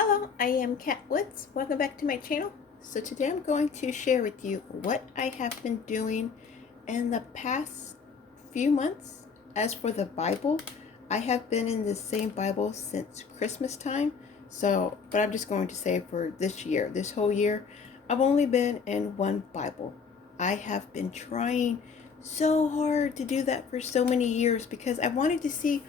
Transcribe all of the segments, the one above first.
Hello, I am Kat Woods. Welcome back to my channel. So today I'm going to share with you what I have been doing in the past few months. As for the Bible, I have been in the same Bible since Christmas time. But I'm just going to say for this year, this whole year, I've only been in one Bible. I have been trying so hard to do that for so many years because I wanted to see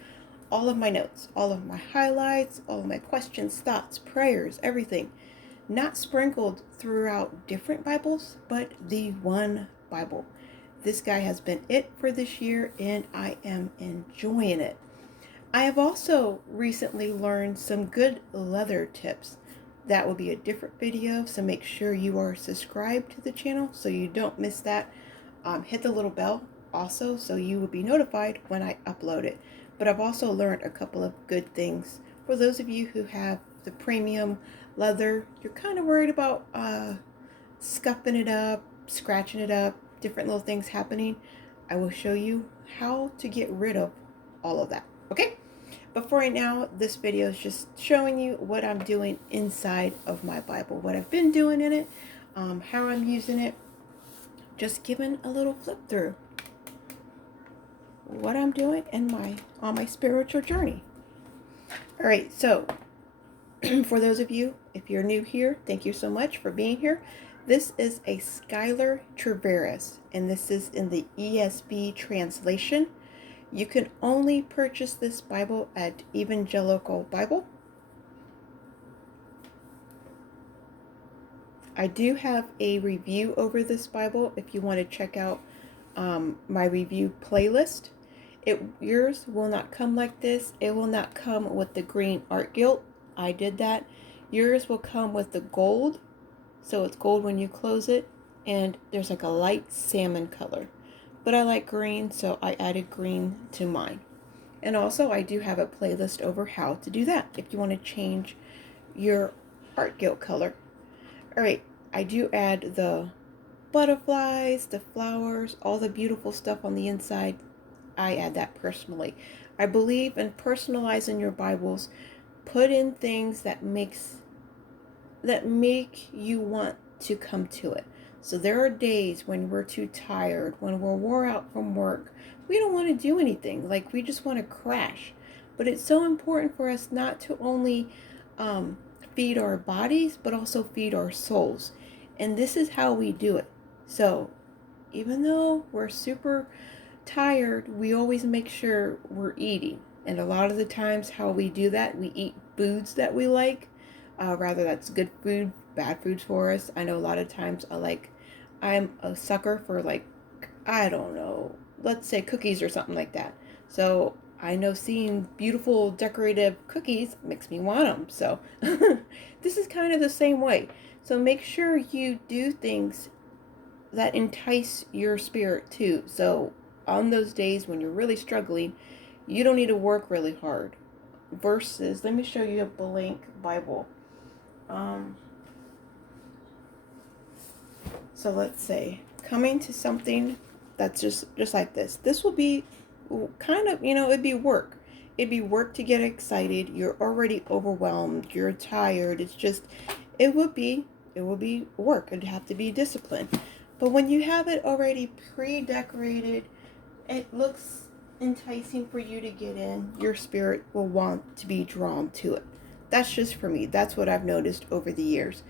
all of my notes, all of my highlights, all of my questions, thoughts, prayers, everything. Not sprinkled throughout different Bibles, but the one Bible. This guy has been it for this year, and I am enjoying it. I have also recently learned some good leather tips. That will be a different video, so make sure you are subscribed to the channel so you don't miss that. Hit the little bell also so you will be notified when I upload it. But I've also learned a couple of good things. For those of you who have the premium leather, you're kind of worried about scuffing it up, scratching it up, different little things happening. I will show you how to get rid of all of that. Okay? But for right now, this video is just showing you what I'm doing inside of my Bible, what I've been doing in it, how I'm using it, just giving a little flip through what I'm doing on my spiritual journey. All right, so for those of you, if you're new here, thank you so much for being here. This is a Skylar Traveris, and this is in the ESV translation. You can only purchase this Bible at Evangelical Bible. I do have a review over this Bible if you want to check out my review playlist. Yours will not come like this. It will not come with the green art gilt. I did that. Yours will come with the gold. So it's gold when you close it. And there's like a light salmon color. But I like green, so I added green to mine. And also I do have a playlist over how to do that if you want to change your art gilt color. Alright, I do add the butterflies, the flowers, all the beautiful stuff on the inside. I add that personally. I believe in personalizing your Bibles. Put in things that make you want to come to it. So there are days when we're too tired, when we're wore out from work. We don't want to do anything. Like we just want to crash. But it's so important for us not to only feed our bodies, but also feed our souls. And this is how we do it. So even though we're super tired, we always make sure we're eating. And a lot of the times how we do that, we eat foods that we like. Rather that's good food, bad foods for us. I know a lot of times I'm a sucker for I don't know, let's say cookies or something like that. So I know seeing beautiful decorative cookies makes me want them. So this is kind of the same way. So make sure you do things that entice your spirit too. So on those days when you're really struggling, you don't need to work really hard. Versus, let me show you a blank Bible. So let's say coming to something that's just like this. This will be kind of, it'd be work. It'd be work to get excited. You're already overwhelmed. You're tired. It would be work. It'd have to be discipline. But when you have it already pre-decorated, it looks enticing for you to get in. Your spirit will want to be drawn to it. That's just for me. That's what I've noticed over the years.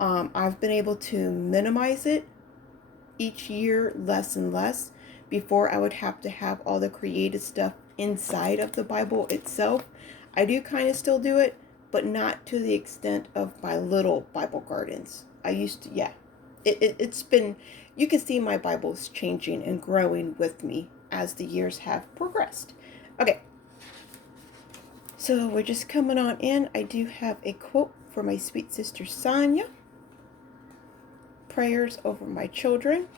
I've been able to minimize it each year less and less. Before I would have to have all the creative stuff inside of the Bible itself. I do kind of still do it, but not to the extent of my little Bible gardens. I used to, yeah. It's been, you can see my Bible's changing and growing with me as the years have progressed. Okay. So we're just coming on in. I do have a quote for my sweet sister Sonia. Prayers over my children.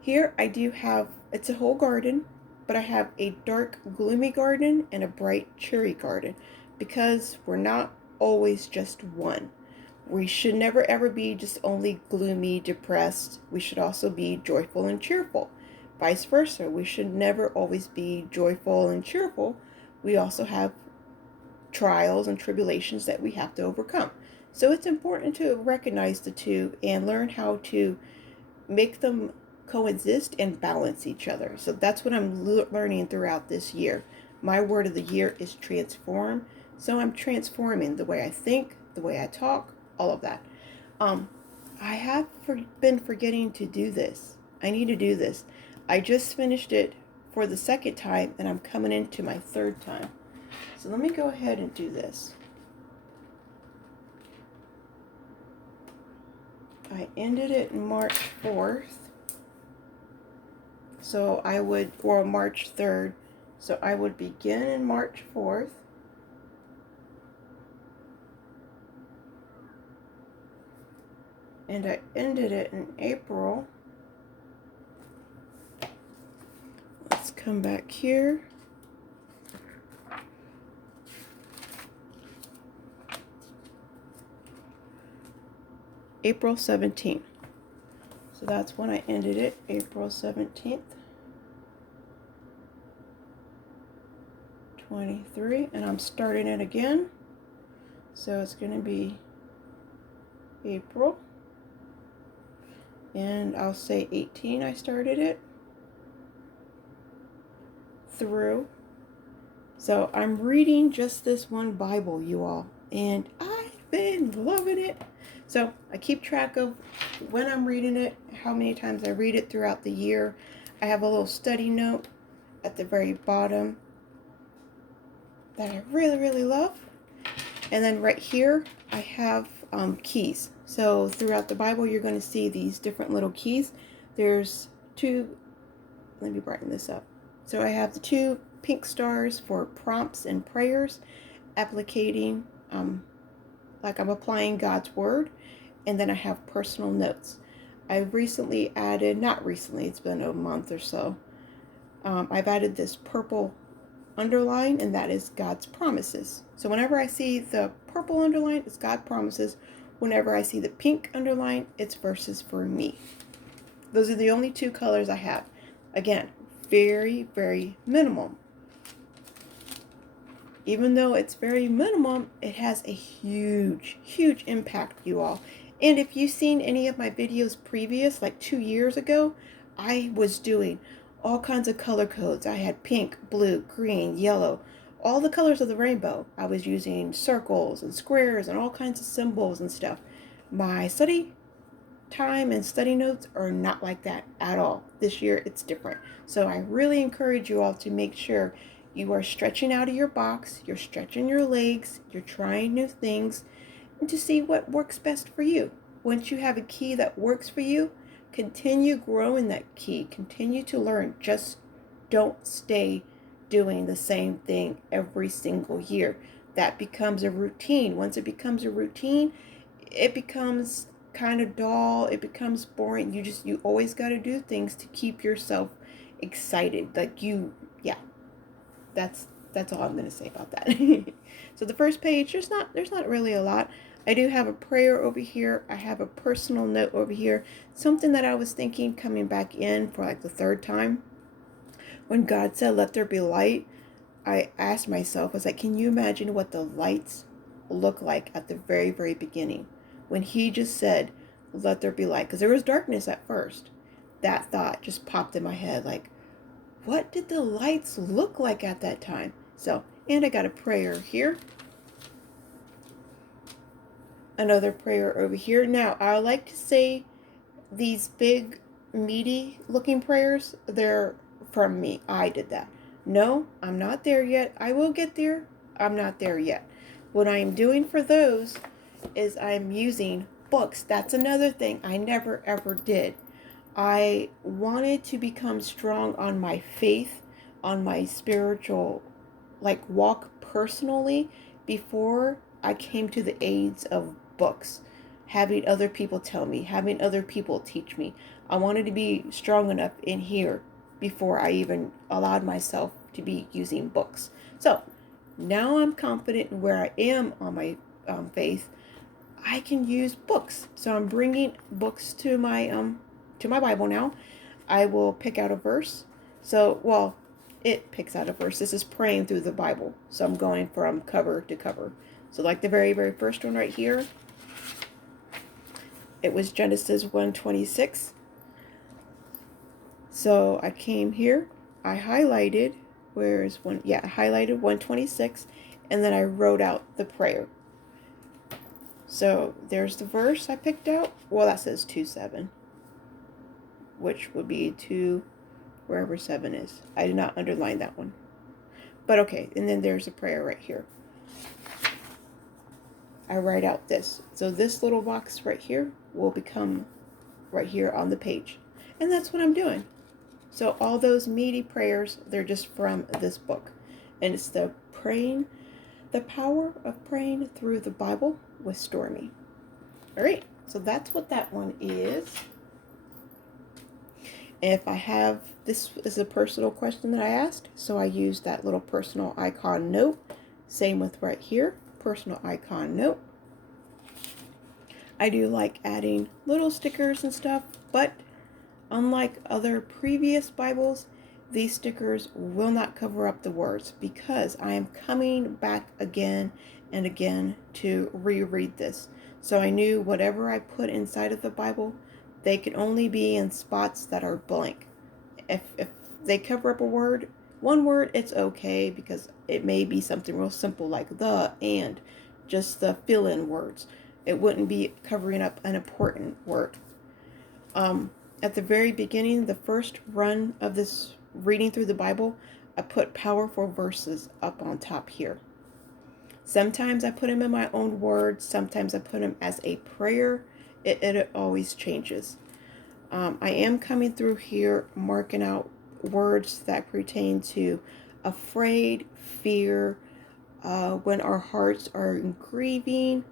Here I do have, it's a whole garden, but I have a dark gloomy garden and a bright cheery garden because we're not always just one. We should never ever be just only gloomy, depressed. We should also be joyful and cheerful. Vice versa, we should never always be joyful and cheerful. We also have trials and tribulations that we have to overcome. So it's important to recognize the two and learn how to make them coexist and balance each other. So that's what I'm learning throughout this year. My word of the year is transform. So I'm transforming the way I think, the way I talk, all of that. Um, I have been forgetting to do this. I need to do this. I just finished it for the second time, and I'm coming into my third time. So let me go ahead and do this. I ended it March 4th. So I would, or March 3rd. So I would begin in March 4th. And I ended it in April. Let's come back here. April 17th. So that's when I ended it, April 17th. 23, and I'm starting it again. So it's going to be April. And I'll say 18 I started it through. So I'm reading just this one Bible, you all, and I've been loving it. So I keep track of when I'm reading it, how many times I read it throughout the year. I have a little study note at the very bottom that I really, really love. And then right here, I have keys. So throughout the Bible, you're going to see these different little keys. There's two, let me brighten this up. So I have the two pink stars for prompts and prayers, applicating, like I'm applying God's word. And then I have personal notes. I've recently added, not recently, it's been a month or so. I've added this purple underline, and that is God's promises. So whenever I see the purple underline, it's God promises. Whenever I see the pink underline, it's verses for me. Those are the only two colors I have. Again, very, very minimum. Even though it's very minimum, it has a huge, huge impact, you all. And if you've seen any of my videos previous, like 2 years ago, I was doing all kinds of color codes. I had pink, blue, green, yellow, all the colors of the rainbow. I was using circles and squares and all kinds of symbols and stuff. My study time and study notes are not like that at all. This year it's different. So I really encourage you all to make sure you are stretching out of your box, you're stretching your legs, you're trying new things, and to see what works best for you. Once you have a key that works for you, continue growing that key, continue to learn. Just don't stay doing the same thing every single year. That becomes a routine. Once it becomes a routine, it becomes kind of dull, it becomes boring. You always got to do things to keep yourself excited. Like yeah, that's all I'm going to say about that. So the first page, there's not really a lot. I do have a prayer over here. I have a personal note over here. Something that I was thinking coming back in for like the third time. When God said, "Let there be light," I asked myself, I was like, can you imagine what the lights look like at the very, very beginning? When he just said, "Let there be light," because there was darkness at first. That thought just popped in my head, like, what did the lights look like at that time? So, and I got a prayer here. Another prayer over here. Now, I like to say these big, meaty looking prayers, they're from me. I did that. No, I'm not there yet. I will get there. I'm not there yet. What I am doing for those is I'm using books. That's another thing I never ever did. I wanted to become strong on my faith, on my spiritual, like, walk personally before I came to the aids of books, having other people tell me, having other people teach me. I wanted to be strong enough in here before I even allowed myself to be using books. So now I'm confident in where I am on my faith. I can use books. So I'm bringing books to my Bible now. I will pick out a verse. So, well, it picks out a verse. This is praying through the Bible. So I'm going from cover to cover. So like the very, very first one right here, it was Genesis 1:26. So I came here, I highlighted, where's one? Yeah, I highlighted 1:26, and then I wrote out the prayer. So there's the verse I picked out. Well, that says 2:7, which would be 2, wherever 7 is. I did not underline that one. But okay, and then there's a prayer right here. I write out this. So this little box right here will become right here on the page. And that's what I'm doing. So all those meaty prayers, they're just from this book. And it's the power of praying through the Bible with Stormy. All right, so that's what that one is. If I have, this is a personal question that I asked, so I used that little personal icon note. Same with right here, personal icon note. I do like adding little stickers and stuff, but unlike other previous Bibles, these stickers will not cover up the words because I am coming back again and again to reread this. So I knew whatever I put inside of the Bible, they can only be in spots that are blank. If they cover up one word, it's okay because it may be something real simple like the, and, just the fill-in words. It wouldn't be covering up an important word. At the very beginning, the first run of this reading through the Bible, I put powerful verses up on top here. Sometimes I put them in my own words. Sometimes I put them as a prayer. It always changes. I am coming through here marking out words that pertain to afraid, fear, when our hearts are grieving,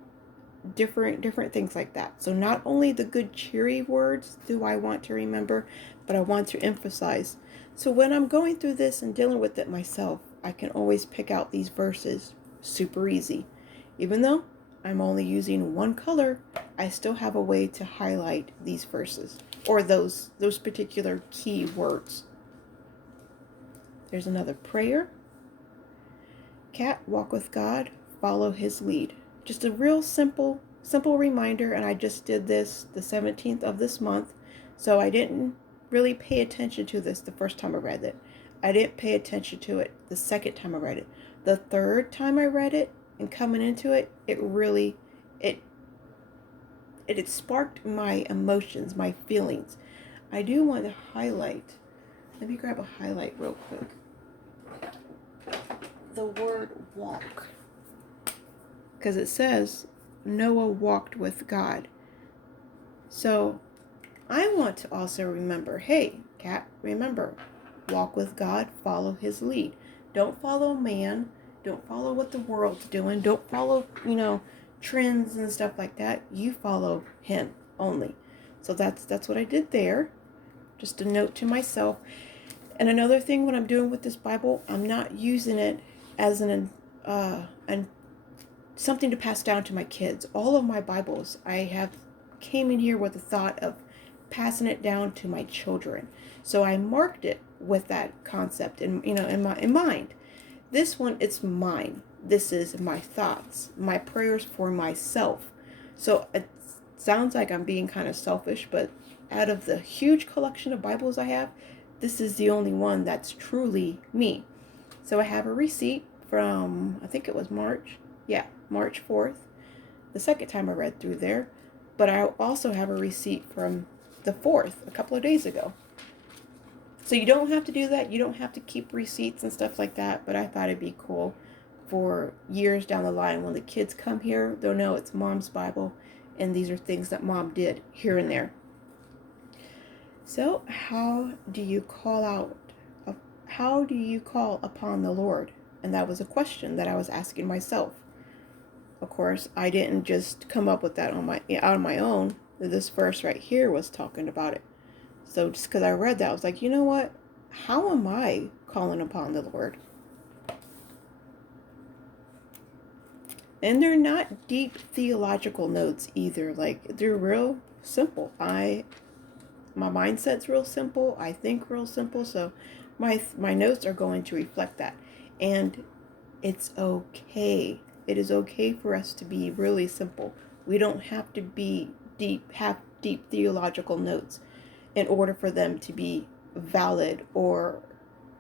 different things like that. So not only the good cheery words do I want to remember, but I want to emphasize. So when I'm going through this and dealing with it myself, I can always pick out these verses super easy. Even though I'm only using one color, I still have a way to highlight these verses or those particular key words. There's another prayer. Cat, walk with God, follow his lead. Just a real simple reminder, and I just did this the 17th of this month, so I didn't really pay attention to this the first time I read it. I didn't pay attention to it the second time I read it. The third time I read it and coming into it, it sparked my emotions, my feelings. I do want to highlight, let me grab a highlight real quick. The word walk. Because it says Noah walked with God. So I want to also remember, hey, Cat, remember, walk with God, follow his lead. Don't follow man. Don't follow what the world's doing. Don't follow, trends and stuff like that. You follow him only. So that's what I did there. Just a note to myself. And another thing, what I'm doing with this Bible, I'm not using it as an something to pass down to my kids. All of my Bibles, I came in here with the thought of passing it down to my children. So I marked it with that concept in mind. This one, it's mine. This is my thoughts, my prayers for myself. So it sounds like I'm being kind of selfish, but out of the huge collection of Bibles I have, this is the only one that's truly me. So I have a receipt from, I think it was March 4th, the second time I read through there. But I also have a receipt from the 4th, a couple of days ago. So you don't have to do that. You don't have to keep receipts and stuff like that. But I thought it'd be cool for years down the line when the kids come here, they'll know it's Mom's Bible. And these are things that Mom did here and there. So how do you call upon the Lord? And that was a question that I was asking myself. Of course, I didn't just come up with that out of my own. This verse right here was talking about it. So just because I read that, I was like, you know what? How am I calling upon the Lord? And they're not deep theological notes either. Like, they're real simple. My mindset's real simple. I think real simple. So my notes are going to reflect that. And it's okay. It is okay for us to be really simple. We don't have to be have deep theological notes in order for them to be valid or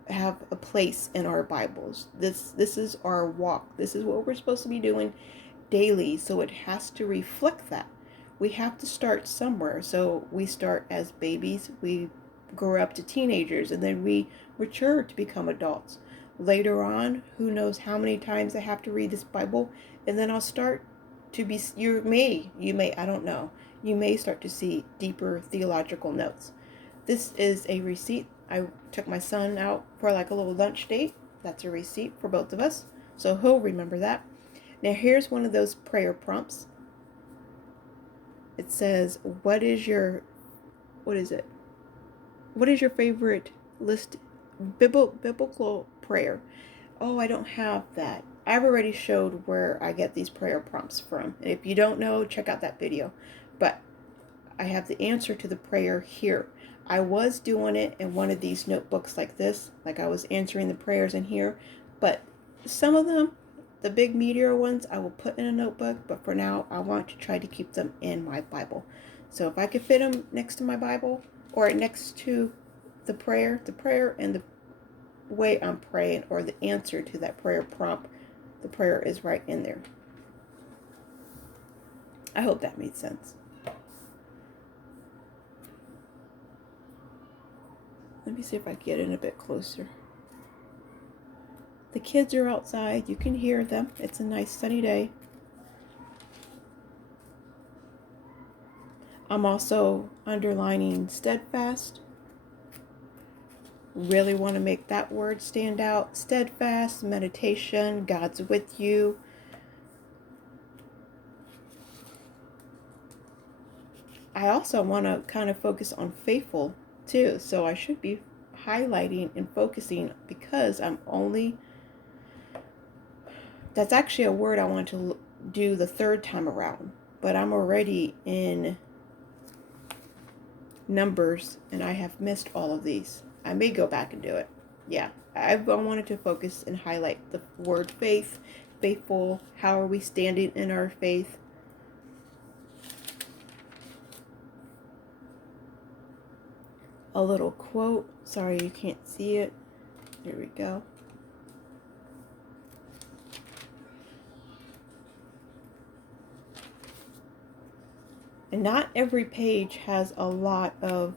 have a place in our Bibles. This is our walk. This is what we're supposed to be doing daily, so it has to reflect that. We have to start somewhere. So we start as babies, we grow up to teenagers, and then we mature to become adults. Later on, who knows how many times I have to read this Bible, and then I'll start to be, you may, I don't know, you may start to see deeper theological notes. This is a receipt. I took my son out for like a little lunch date. That's a receipt for both of us, so he'll remember that. Now here's one of those prayer prompts. It says, what is your favorite list biblical prayer? Oh, I don't have that. I've already showed where I get these prayer prompts from. And if you don't know, check out that video. But I have the answer to the prayer here. I was doing it in one of these notebooks like this, like I was answering the prayers in here, but some of them, the big meteor ones, I will put in a notebook, but for now, I want to try to keep them in my Bible. So if I could fit them next to my Bible or next to the prayer and the way I'm praying or the answer to that prayer prompt, the prayer is right in there. I hope that made sense. Let me see if I can get in a bit closer. The kids are outside. You can hear them. It's a nice sunny day. I'm also underlining steadfast. Really want to make that word stand out. Steadfast, meditation, God's with you. I also want to kind of focus on faithful too. So I should be highlighting and focusing because that's actually a word I want to do the third time around. But I'm already in Numbers and I have missed all of these. I may go back and do it. Yeah, I wanted to focus and highlight the word faith, faithful. How are we standing in our faith? A little quote. Sorry you can't see it. There we go. And not every page has a lot of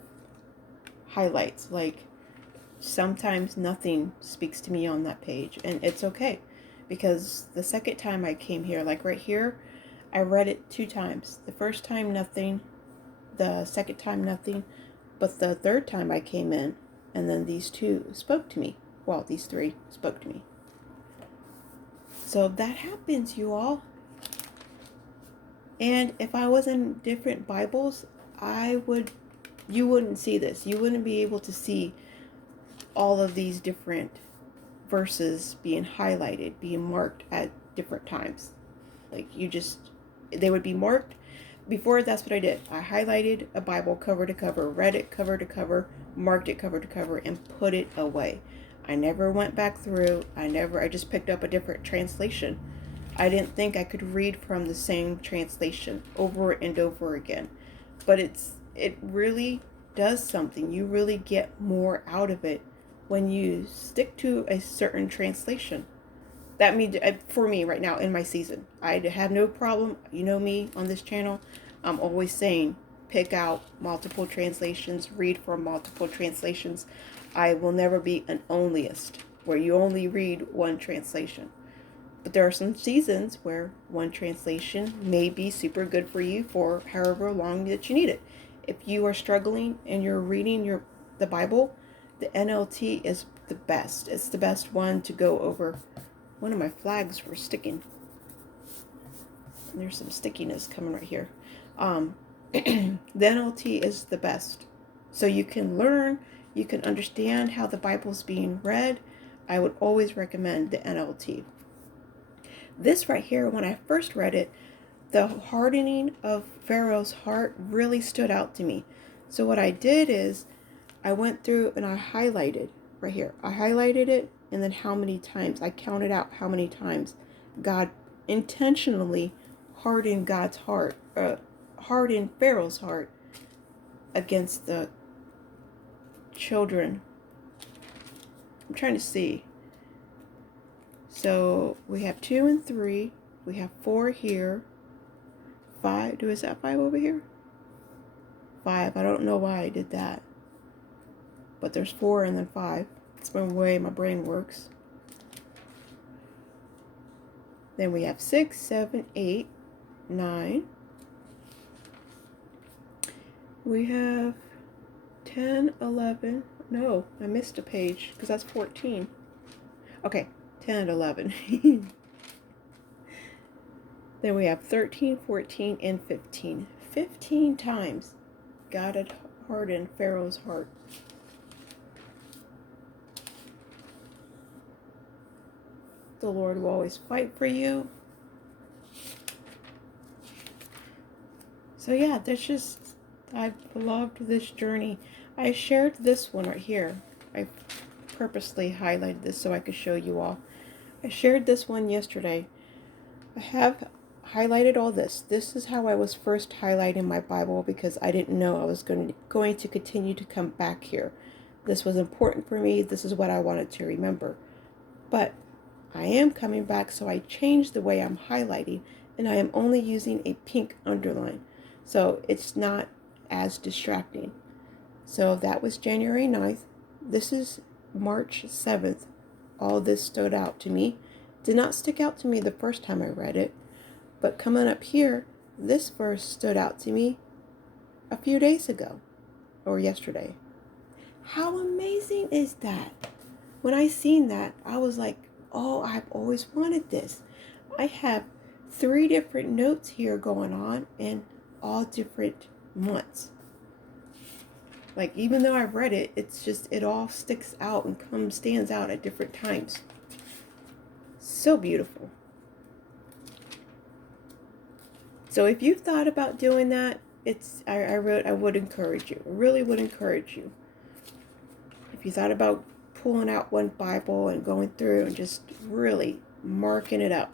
highlights. Like sometimes nothing speaks to me on that page, and it's okay because the second time I came here, like right here, I read it 2 times. The first time nothing, the second time nothing, but the third time I came in and then these 2 spoke to me. Well, these 3 spoke to me. So that happens, you all. And if I was in different Bibles, you wouldn't see this. You wouldn't be able to see all of these different verses being highlighted, being marked at different times. Like they would be marked. Before, that's what I did. I highlighted a Bible cover to cover, read it cover to cover, marked it cover to cover, and put it away. I never went back through. I just picked up a different translation. I didn't think I could read from the same translation over and over again. But it really does something. You really get more out of it when you stick to a certain translation. That means, for me right now in my season, I have no problem. You know me on this channel. I'm always saying, pick out multiple translations, read from multiple translations. I will never be an onlyist, where you only read one translation. But there are some seasons where one translation may be super good for you for however long that you need it. If you are struggling and you're reading the Bible, the NLT is the best. It's the best one to go over. One of my flags were sticking. And there's some stickiness coming right here. The NLT is the best. So you can learn, you can understand how the Bible's being read. I would always recommend the NLT. This right here, when I first read it, the hardening of Pharaoh's heart really stood out to me. So what I did is I went through and I highlighted right here. I highlighted it, and then how many times. I counted out how many times God intentionally hardened God's heart, hardened Pharaoh's heart against the children. I'm trying to see. So we have 2 and 3. We have 4 here. 5. Is that 5 over here? 5. I don't know why I did that. But there's 4 and then 5. It's the way my brain works. Then we have 6, 7, 8, 9. We have 10, 11. No, I missed a page because that's 14. Okay, 10 and 11. Then we have 13, 14, and 15. 15 times God had hardened Pharaoh's heart. The Lord will always fight for you. So yeah, I've loved this journey. I shared this one right here. I purposely highlighted this so I could show you all. I shared this one yesterday. I have highlighted all this. This is how I was first highlighting my Bible because I didn't know I was going to continue to come back here. This was important for me. This is what I wanted to remember. But I am coming back, so I changed the way I'm highlighting, and I am only using a pink underline. So it's not as distracting. So that was January 9th. This is March 7th. All this stood out to me. Did not stick out to me the first time I read it. But coming up here, this verse stood out to me a few days ago. Or yesterday. How amazing is that? When I seen that, I was like, oh, I've always wanted this. I have 3 different notes here going on in all different months. Like, even though I've read it, it's just, it all sticks out and stands out at different times. So beautiful. So if you've thought about doing that, I would encourage you. I really would encourage you. If you thought about pulling out one Bible and going through and just really marking it up.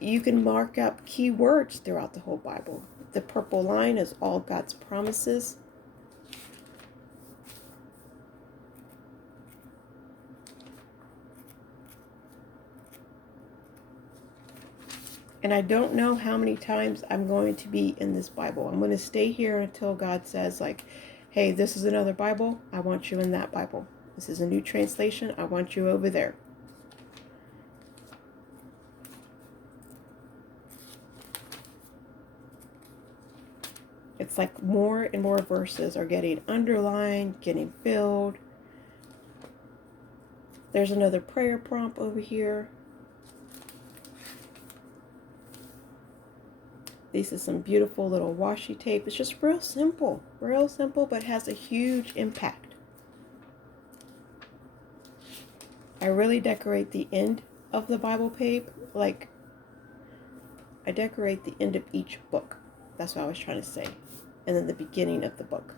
You can mark up key words throughout the whole Bible. The purple line is all God's promises. And I don't know how many times I'm going to be in this Bible. I'm going to stay here until God says, like, hey, this is another Bible. I want you in that Bible. This is a new translation. I want you over there. It's like more and more verses are getting underlined, getting filled. There's another prayer prompt over here. This is some beautiful little washi tape. It's just real simple, but has a huge impact. I really decorate the end of the Bible page. Like, I decorate the end of each book. That's what I was trying to say. And then the beginning of the book.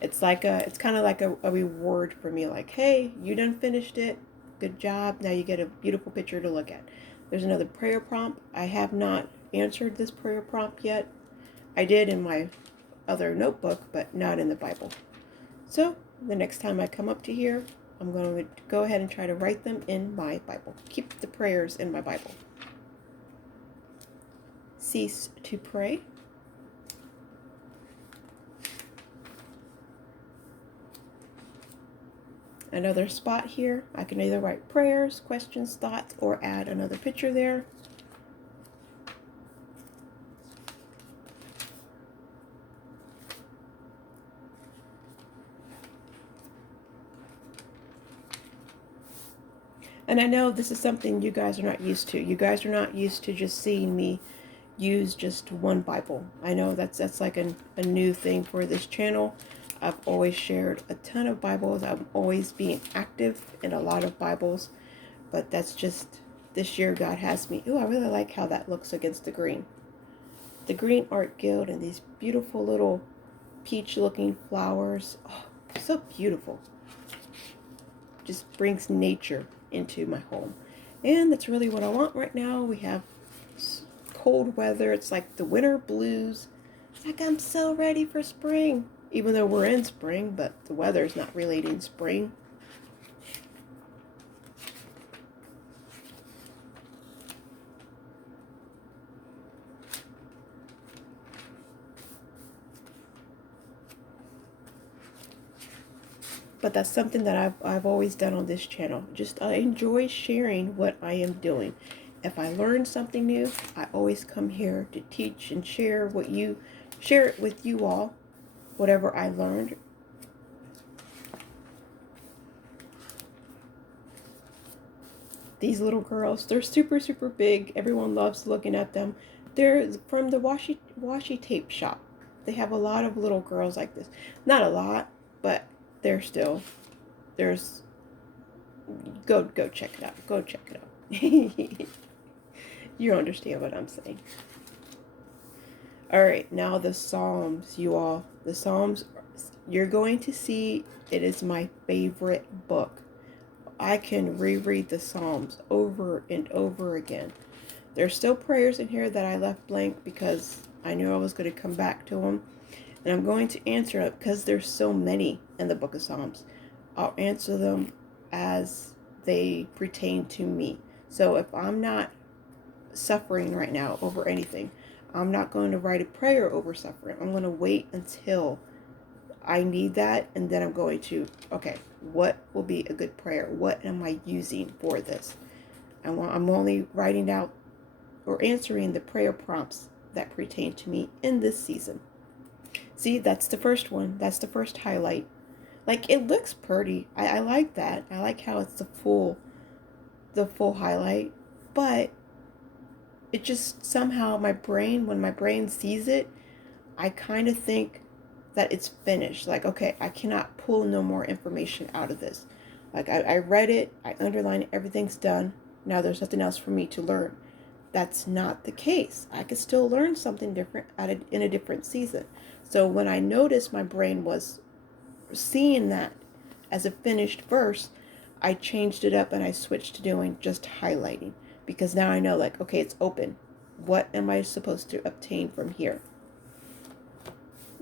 It's kind of like a reward for me. Like, hey, you done finished it. Good job. Now you get a beautiful picture to look at. There's another prayer prompt. I have not answered this prayer prompt yet. I did in my other notebook, but not in the Bible. So the next time I come up to here, I'm going to go ahead and try to write them in my Bible. Keep the prayers in my Bible. Cease to pray. Another spot here. I can either write prayers, questions, thoughts, or add another picture there. And I know this is something you guys are not used to. You guys are not used to just seeing me use just one Bible. I know that's like a new thing for this channel. I've always shared a ton of Bibles. I'm always being active in a lot of Bibles. But that's just, this year God has me. Ooh, I really like how that looks against the green. The Green Art Guild and these beautiful little peach looking flowers. Oh, So beautiful. Just brings nature into my home. And that's really what I want right now. We have cold weather. It's like the winter blues. It's like I'm so ready for spring. Even though we're in spring, but the weather is not relating spring. But that's something that I've always done on this channel. Just I enjoy sharing what I am doing. If I learn something new, I always come here to teach and share it with you all, whatever I learned. These little girls, they're super, super big. Everyone loves looking at them. They're from the washi tape shop. They have a lot of little girls like this. Not a lot, but there's go check it out. Go check it out. You understand what I'm saying. All right, now the Psalms, you all. The Psalms, you're going to see it is my favorite book. I can reread the Psalms over and over again. There's still prayers in here that I left blank because I knew I was going to come back to them. And I'm going to answer it because there's so many in the book of Psalms. I'll answer them as they pertain to me. So if I'm not suffering right now over anything, I'm not going to write a prayer over suffering. I'm going to wait until I need that, and then I'm going to, okay, what will be a good prayer? What am I using for this? I'm only writing out or answering the prayer prompts that pertain to me in this season. See, that's the first one. That's the first highlight. Like, it looks pretty. I like that. I like how it's the full highlight. But it just somehow, when my brain sees it, I kind of think that it's finished. Like, okay, I cannot pull no more information out of this. Like, I read it, I underlined it, everything's done. Now there's nothing else for me to learn. That's not the case. I could still learn something different in a different season. So when I noticed my brain was seeing that as a finished verse, I changed it up and I switched to doing just highlighting. Because now I know, like, okay, it's open. What am I supposed to obtain from here?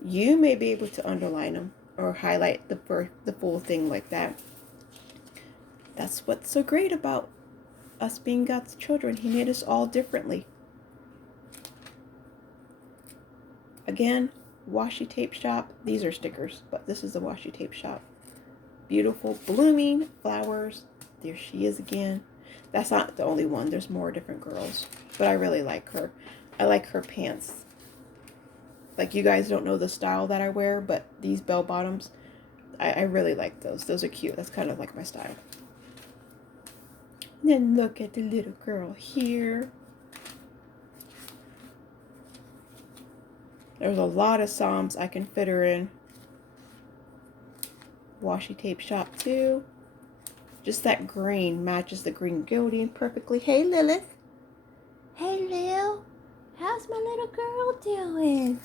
You may be able to underline them or highlight the full thing like that. That's what's so great about us being God's children. He made us all differently. Again, washi tape shop. These are stickers, but this is the washi tape shop. Beautiful blooming flowers. There she is again. That's not the only one. There's more different girls, but I really like her. I like her pants. Like, you guys don't know the style that I wear, but these bell bottoms, I really like those. Those are cute. That's kind of like my style. And then look at the little girl here. There's a lot of Psalms I can fit her in. Washi tape shop too. Just that green matches the green gilding perfectly. Hey, Lilith. Hey, Lil. How's my little girl doing?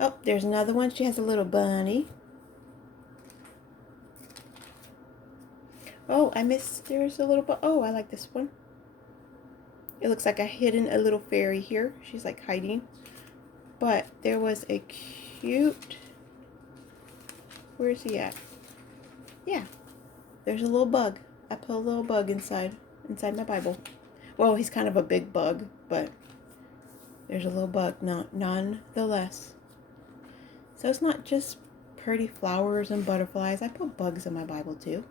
Oh, there's another one. She has a little bunny. Oh, there's a little, oh, I like this one. It looks like a little fairy here. She's like hiding. But there was a cute, where is he at? Yeah, there's a little bug. I put a little bug inside my Bible. Well, he's kind of a big bug, but there's a little bug nonetheless. So it's not just pretty flowers and butterflies. I put bugs in my Bible too.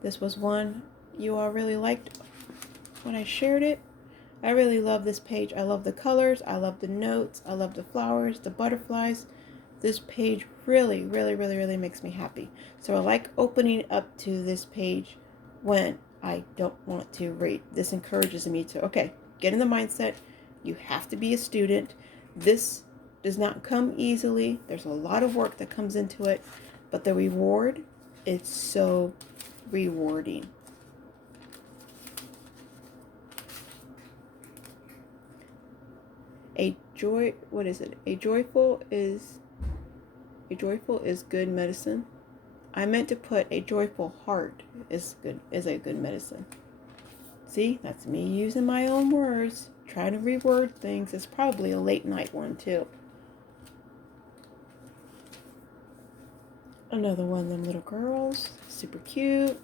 This was one you all really liked when I shared it. I really love this page. I love the colors. I love the notes. I love the flowers, the butterflies. This page really, really, really, really makes me happy. So I like opening up to this page when I don't want to read. This encourages me to, okay, get in the mindset. You have to be a student. This does not come easily. There's a lot of work that comes into it, but the reward is so rewarding. What is it? A joyful is A joyful is good medicine. I meant to put a joyful heart is a good medicine. See, that's me using my own words, trying to reword things. It's probably a late night one too. Another one of them little girls, super cute.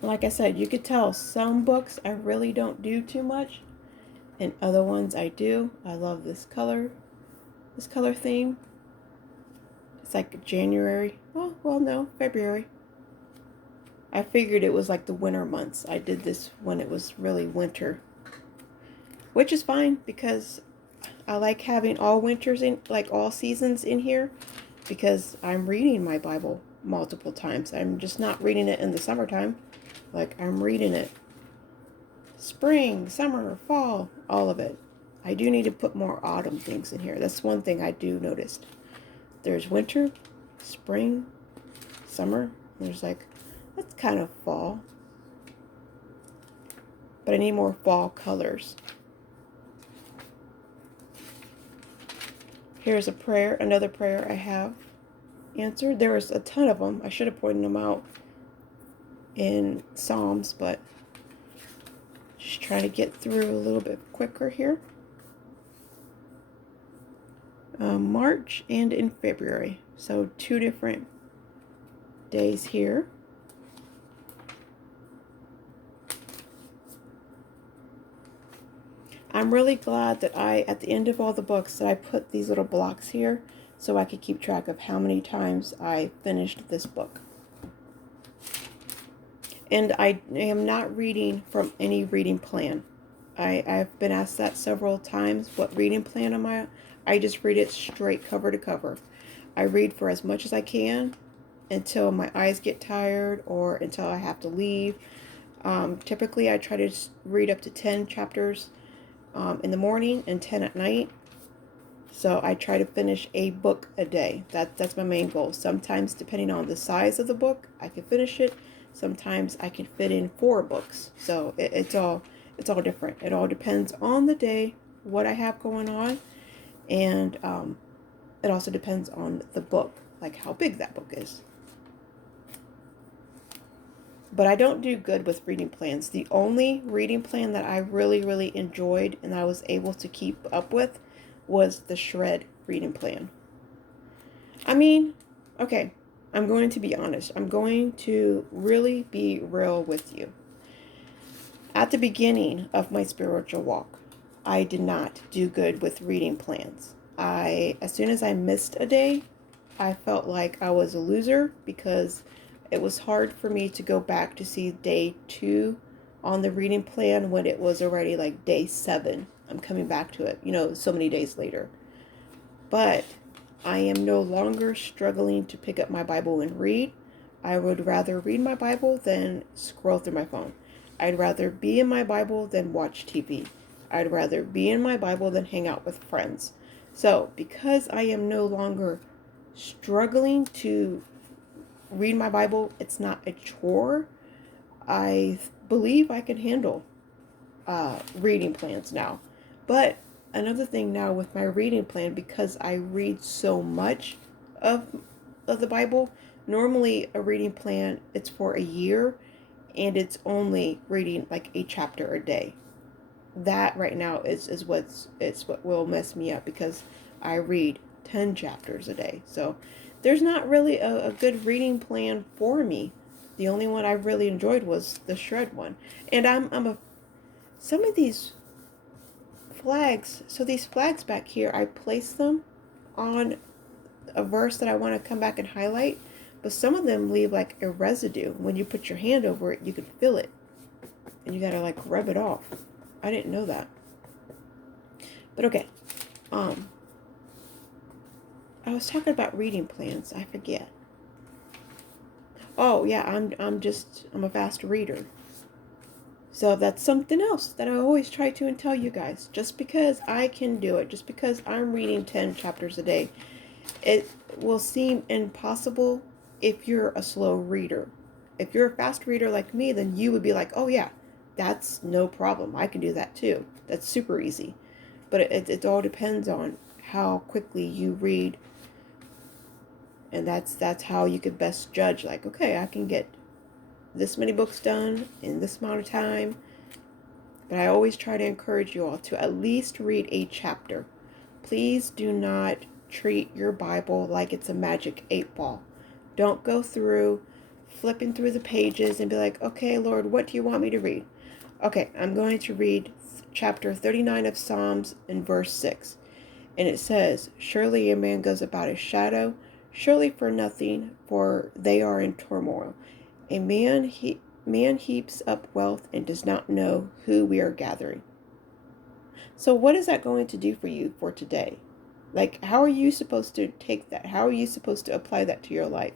Like I said, you could tell some books I really don't do too much, and other ones I do. I love this color theme. It's like January. Oh, well, no, February. I figured it was like the winter months. I did this when it was really winter, which is fine because I like having all winters in, like all seasons in here, because I'm reading my Bible multiple times. I'm just not reading it in the summertime. Like, I'm reading it spring, summer, fall, all of it. I do need to put more autumn things in here. That's one thing I do notice. There's winter, spring, summer. There's like, that's kind of fall. But I need more fall colors. Here's a prayer, another prayer I have answered. There was a ton of them. I should have pointed them out in Psalms, but just trying to get through a little bit quicker here. March and in February. So 2 different days here. I'm really glad that at the end of all the books, that I put these little blocks here so I could keep track of how many times I finished this book. And I am not reading from any reading plan. I've been asked that several times. What reading plan am I? I just read it straight cover to cover. I read for as much as I can until my eyes get tired or until I have to leave. Typically, I try to read up to 10 chapters in the morning and 10 at night. So I try to finish a book a day. That's my main goal. Sometimes, depending on the size of the book, I can finish it. Sometimes I can fit in 4 books. So it's all different. It all depends on the day, what I have going on, and it also depends on the book, like how big that book is. But I don't do good with reading plans. The only reading plan that I really, really enjoyed and I was able to keep up with was the Shred reading plan. I mean, okay, I'm going to be honest. I'm going to really be real with you. At the beginning of my spiritual walk, I did not do good with reading plans. As soon as I missed a day, I felt like I was a loser because it was hard for me to go back to see day 2 on the reading plan when it was already like day 7. I'm coming back to it, so many days later. But I am no longer struggling to pick up my Bible and read. I would rather read my Bible than scroll through my phone. I'd rather be in my Bible than watch TV. I'd rather be in my Bible than hang out with friends. So, because I am no longer struggling to read my Bible, it's not a chore, I believe I can handle reading plans now. But another thing now with my reading plan, because I read so much of the Bible, normally a reading plan, it's for a year, and it's only reading like a chapter a day. That right now is what will mess me up, because I read 10 chapters a day. So there's not really a good reading plan for me. The only one I really enjoyed was the Shred one. And some of these flags, so these flags back here, I place them on a verse that I want to come back and highlight, but some of them leave like a residue. When you put your hand over it, you can feel it, and you gotta like rub it off. I didn't know that. But okay, I was talking about reading plans. I forget. Oh yeah, I'm a fast reader. So that's something else that I always try to tell you guys. Just because I can do it, just because I'm reading 10 chapters a day, it will seem impossible if you're a slow reader. if you're a fast reader like me, then you would be like, oh yeah, that's no problem. I can do that too. That's super easy. But it all depends on how quickly you read, and that's how you could best judge, like, okay, I can get this many books done in this amount of time. But I always try to encourage you all to at least read a chapter. Please do not treat your Bible like it's a magic 8 ball. Don't go through flipping through the pages and be like, okay, Lord, what do you want me to read? Okay, I'm going to read chapter 39 of Psalms in verse 6. And it says, surely a man goes about his shadow, surely for nothing, for they are in turmoil. A man heaps up wealth and does not know who we are gathering. So what is that going to do for you for today? Like, how are you supposed to take that? How are you supposed to apply that to your life?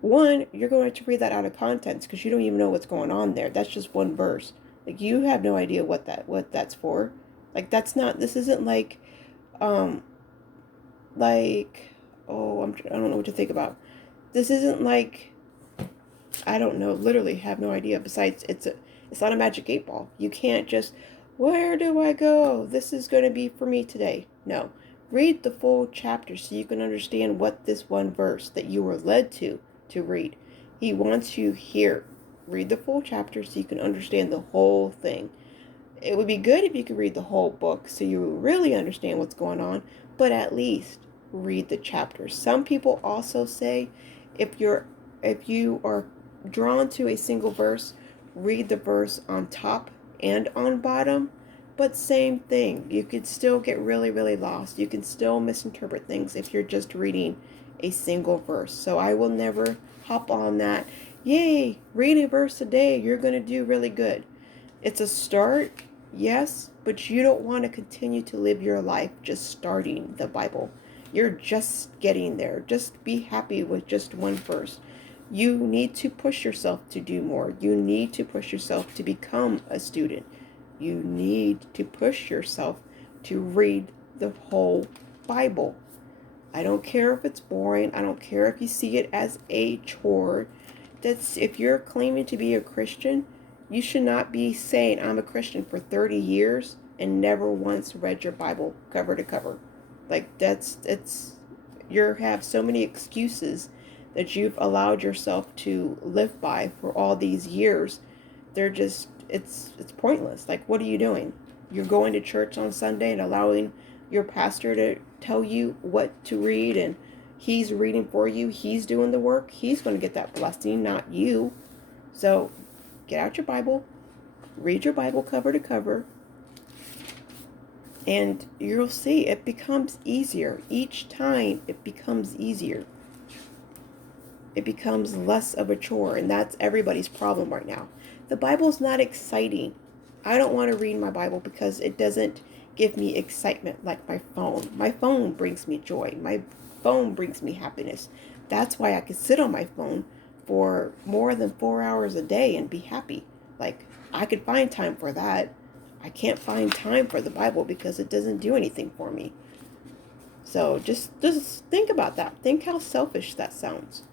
One, you're going to read that out of context because you don't even know what's going on there. That's just one verse. Like, you have no idea what that's for. Like, that's not, this isn't like, um, like, oh, I don't know what to think about. This isn't like, I don't know, literally have no idea. Besides, it's not a magic 8 ball. You can't just, where do I go? This is going to be for me today. No. Read the full chapter so you can understand what this one verse that you were led to read. He wants you here. Read the full chapter so you can understand the whole thing. It would be good if you could read the whole book so you really understand what's going on, but at least read the chapters. Some people also say if you are drawn to a single verse, read the verse on top and on bottom. But same thing, you could still get really, really lost. You can still misinterpret things if you're just reading a single verse. So I will never hop on that, yay, read a verse a day, you're going to do really good. It's a start, yes, but you don't want to continue to live your life just starting the Bible. You're just getting there. Just be happy with just one verse. You need to push yourself to do more. You need to push yourself to become a student. You need to push yourself to read the whole Bible. I don't care if it's boring. I don't care if you see it as a chore. That's, if you're claiming to be a Christian, you should not be saying I'm a Christian for 30 years and never once read your Bible cover to cover. Like, you have so many excuses that you've allowed yourself to live by for all these years. They're just, it's pointless. Like, what are you doing? You're going to church on Sunday and allowing your pastor to tell you what to read, and he's reading for you. He's doing the work. He's going to get that blessing, not you. So get out your Bible, read your Bible cover to cover, and you'll see it becomes easier. Each time it becomes easier. It becomes less of a chore, and that's everybody's problem right now. The Bible's not exciting. I don't want to read my Bible because it doesn't give me excitement like my phone. My phone brings me joy. My phone brings me happiness. That's why I could sit on my phone for more than 4 hours a day and be happy. Like, I could find time for that. I can't find time for the Bible because it doesn't do anything for me. So just think about that. Think how selfish that sounds.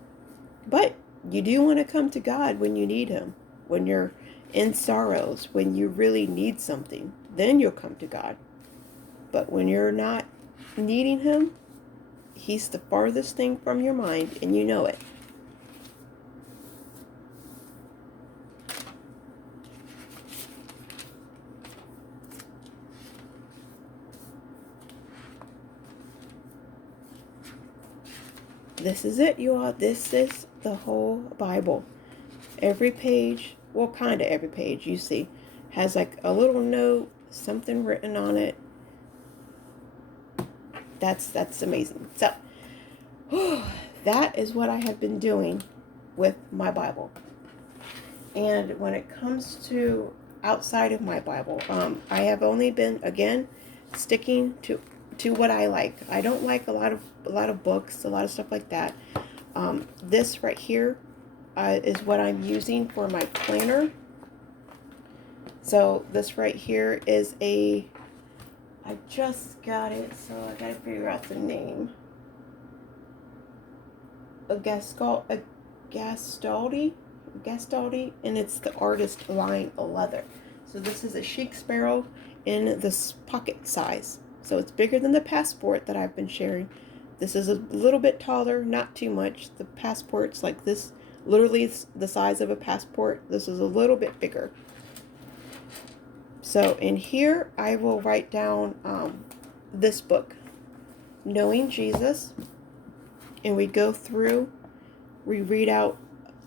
But you do want to come to God when you need Him. When you're in sorrows, when you really need something, then you'll come to God. But when you're not needing Him, He's the farthest thing from your mind, and you know it. This is it, you all. This is the whole Bible. Every page, well, kind of every page you see, has like a little note, something written on it. That's amazing. So, that is what I have been doing with my Bible. And when it comes to outside of my Bible, I have only been, again, sticking to what I like. I don't like a lot of books, a lot of stuff like that. This right here is what I'm using for my planner. So this right here is I just got it, so I gotta figure out the name. A Gastaldi Gastaldi, and it's the artist line leather. So this is a chic sparrow in this pocket size. So it's bigger than the passport that I've been sharing. This is a little bit taller, not too much. The passport's like this, literally the size of a passport. This is a little bit bigger. So in here, I will write down this book, Knowing Jesus, and we go through, we read out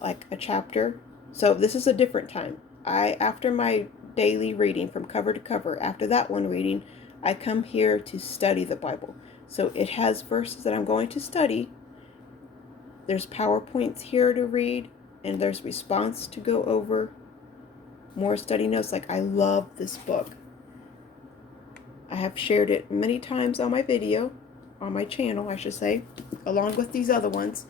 like a chapter. So this is a different time. After my daily reading from cover to cover, after that one reading, I come here to study the Bible. So it has verses that I'm going to study. There's PowerPoints here to read, and there's response to go over. More study notes. Like, I love this book. I have shared it many times on my video, on my channel, I should say, along with these other ones.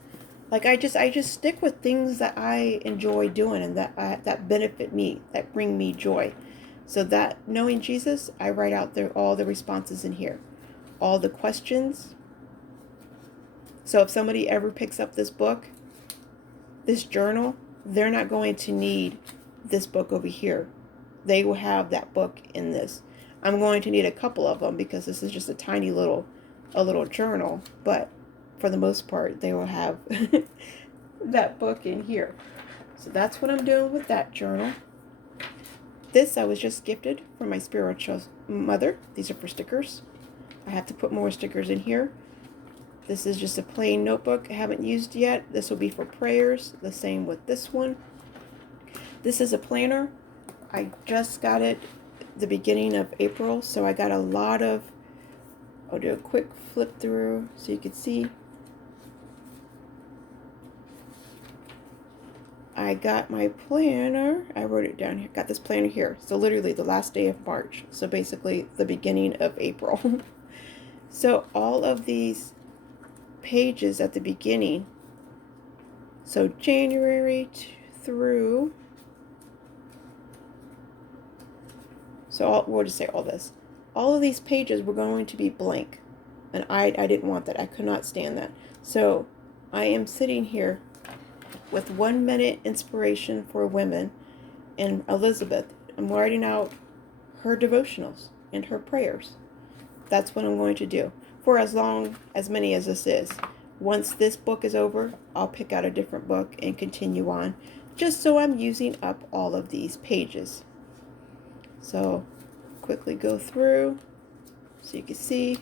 Like, I just stick with things that I enjoy doing and that benefit me, that bring me joy. So that Knowing Jesus, I write out all the responses in here, all the questions. So if somebody ever picks up this book, this journal, they're not going to need this book over here. They will have that book in this. I'm going to need a couple of them because this is just a tiny little journal, but for the most part, they will have that book in here. So that's what I'm doing with that journal. This I was just gifted from my spiritual mother. These are for stickers. I have to put more stickers in here. This is just a plain notebook I haven't used yet. This will be for prayers. The same with this one. This is a planner. I just got it the beginning of April, so I got a lot of, I'll do a quick flip through so you can see. I got my planner. I wrote it down here. Got this planner here. So literally the last day of March. So basically the beginning of April. So all of these pages at the beginning. So January through. So we'll just say all this. All of these pages were going to be blank. And I didn't want that. I could not stand that. So I am sitting here with 1 minute inspiration for women and Elizabeth. I'm writing out her devotionals and her prayers. That's what I'm going to do for as many as this is. Once this book is over, I'll pick out a different book and continue on, just so I'm using up all of these pages. So quickly go through so you can see.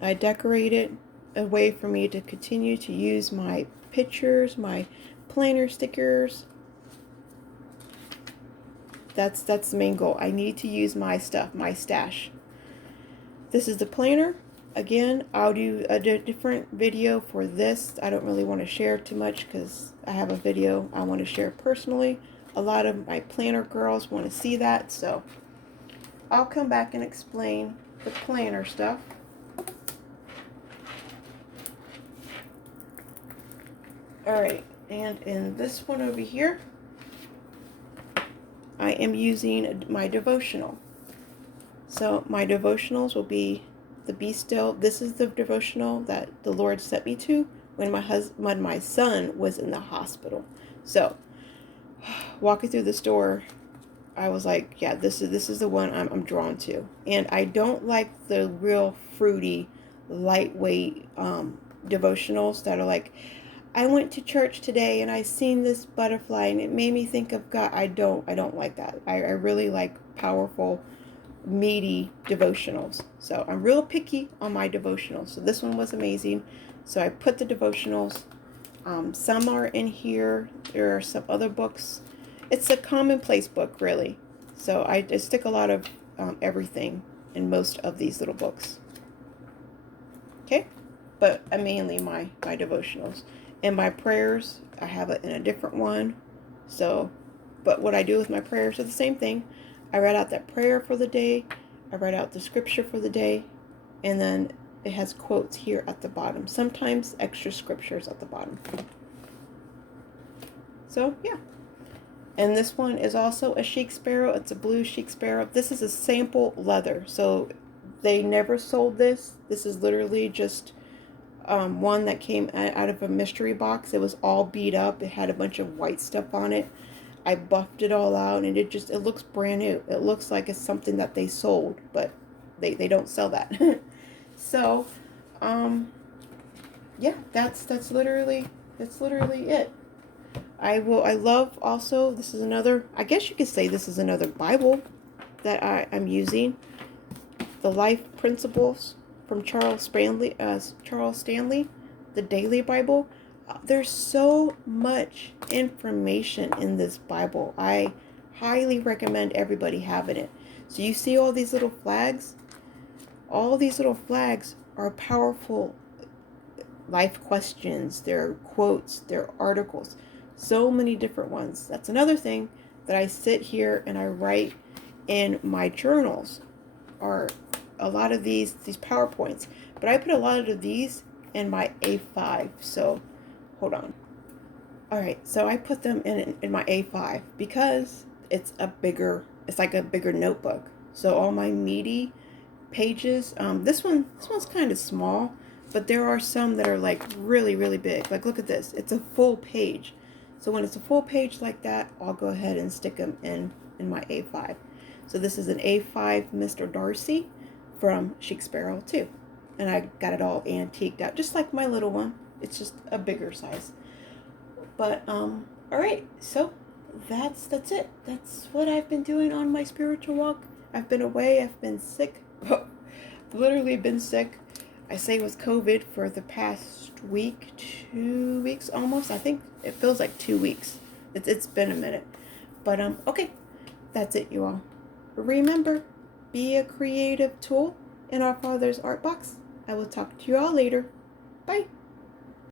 I decorated a way for me to continue to use my pictures, my planner stickers. That's the main goal. I need to use my stuff, my stash. This is the planner. Again, I'll do a different video for this. I don't really want to share too much because I have a video I want to share personally. A lot of my planner girls want to see that, so I'll come back and explain the planner stuff. Alright, and in this one over here, I am using my devotional. So my devotionals will be the Be Still. This is the devotional that the Lord sent me to when my son was in the hospital. So walking through the store, I was like, yeah, this is the one I'm drawn to. And I don't like the real fruity, lightweight devotionals that are like, I went to church today and I seen this butterfly and it made me think of God. I don't like that. I really like powerful, meaty devotionals. So I'm real picky on my devotionals. So this one was amazing. So I put the devotionals. Some are in here. There are some other books. It's a commonplace book, really. So I stick a lot of everything in most of these little books. Okay? But mainly my devotionals. And my prayers, I have it in a different one. So, but what I do with my prayers are the same thing. I write out that prayer for the day. I write out the scripture for the day. And then it has quotes here at the bottom. Sometimes extra scriptures at the bottom. So, yeah. And this one is also a chic sparrow. It's a blue chic sparrow. This is a sample leather. So they never sold this. This is literally just one that came out of a mystery box. It was all beat up. It had a bunch of white stuff on it. I buffed it all out, and it looks brand new. It looks like it's something that they sold, but they don't sell that. So, yeah, that's literally it. I love also, this is another, I guess you could say this is another Bible that I'm using. The Life Principles from Charles Stanley, the Daily Bible. There's so much information in this Bible. I highly recommend everybody having it. So you see all these little flags? All these little flags are powerful life questions, they're quotes, they're articles, so many different ones. That's another thing that I sit here and I write in my journals, are a lot of these PowerPoints, but I put a lot of these in my A5. So hold on. All right, so I put them in my A5 because it's like a bigger notebook. So all my meaty pages, this one's kind of small, but there are some that are like really big. Like look at this, it's a full page. So when it's a full page like that, I'll go ahead and stick them in my A5. So this is an A5 Mr. Darcy from Chic Sparrow too, and I got it all antiqued out, just like my little one. It's just a bigger size. But all right, so that's it. That's what I've been doing on my spiritual walk. I've been away. I've been sick. Literally been sick. I say with COVID for the past week, 2 weeks almost. I think it feels like 2 weeks. It's been a minute. But okay, that's it, you all. Remember, be a creative tool in our Father's art box. I will talk to you all later. Bye.